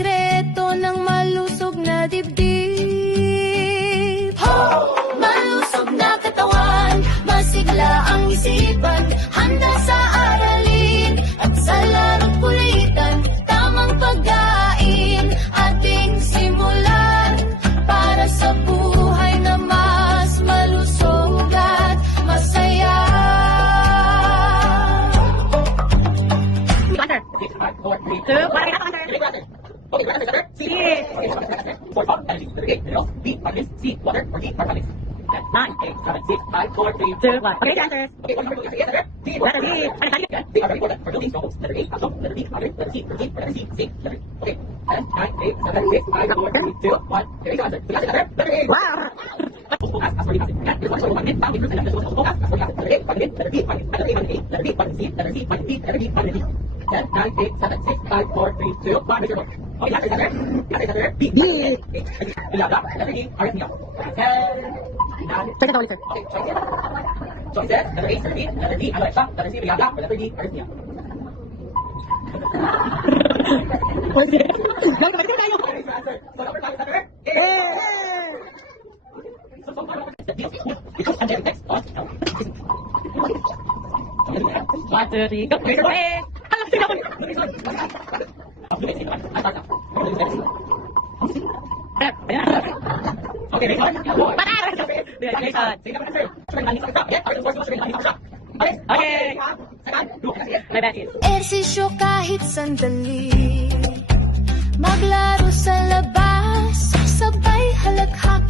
sikreto ng malusog na dibdib. Malusog na katawan, masigla ang isipan, handa sa aralin at sa laro't kulitan. Tamang pagkain ating simulan para sa buhay na mas malusog at masaya. Okay, water. C. For fun, energy. B. Vitamins. C. Water. Or D. Vitamins. 9, 8, 7, 6, 5, 4, 3, 2, 1. Okay, answers. Okay, what number 2 is the answer? D. Letter D. They are very important for building strongholds. Letter A. Action. Letter B. Letter C. Letter D. Letter C. C. Letter. Okay. 10, 9, 8, 7, 6, 5, 4, 3, 2, 1. Okay, so answer. So that's the letter. Letter A. Wow. As for the acid. Here's one for one. Found in fruits and vegetables. As for the acid. Letter A. Vitamin. Letter B. Vitamin. Letter A. Vitamin A. Letter B. Vitamin C. Letter C. Vitamin D. Letter D. Vitamin D. 10, 9, 8, 7, 6, 5, 4, 3, 2, 1. Make your vote. Okay, that's the letter. That's the letter. B. B. Letter D. Arrhythmia. 10. Second only, sir. Okay, choices. Letter A, letter B, letter D, anorexa, letter C, Viagra, letter D, arrhythmia. Okay, so answer. So number 5 is letter A. So far, because angelic text on. 1, 2, 3, go. Okay, so A. Okay, next one. Okay. My bad is. Ehersisyo kahit sandali, maglaro sa labas, sabay halakhak,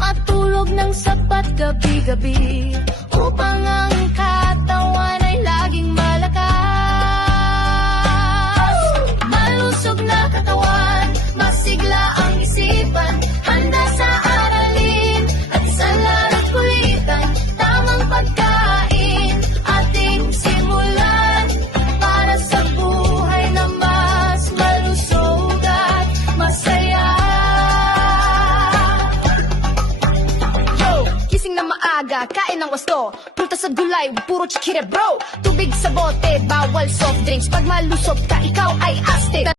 matulog ng sapat gabi-gabi, upang ang katawan ay laging malakas. Malusog na katawan, masigla ang isipan, handa sa aralin at sa laro't kulitan. Tamang pagkain ating simulan para sa buhay na mas malusog at masaya. Yo! Gising na maaga, kain ng wasto, prutas at gulay, puro chikire bro. Tubig sa bote, bawal soft drinks, pag malusog ka, ikaw ay astig.